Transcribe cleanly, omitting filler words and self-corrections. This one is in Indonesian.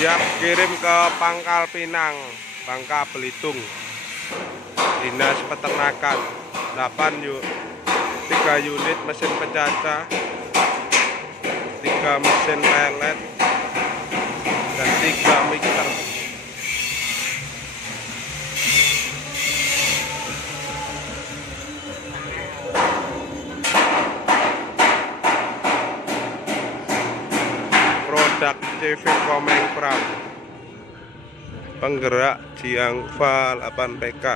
siap kirim ke Pangkal Pinang, Bangka Belitung. Dinas Peternakan 3 unit mesin pencacah, 3 mesin pelet, dan 3 mixer. Produk CV Komeng Pram, penggerak Jiangfa 8 PK.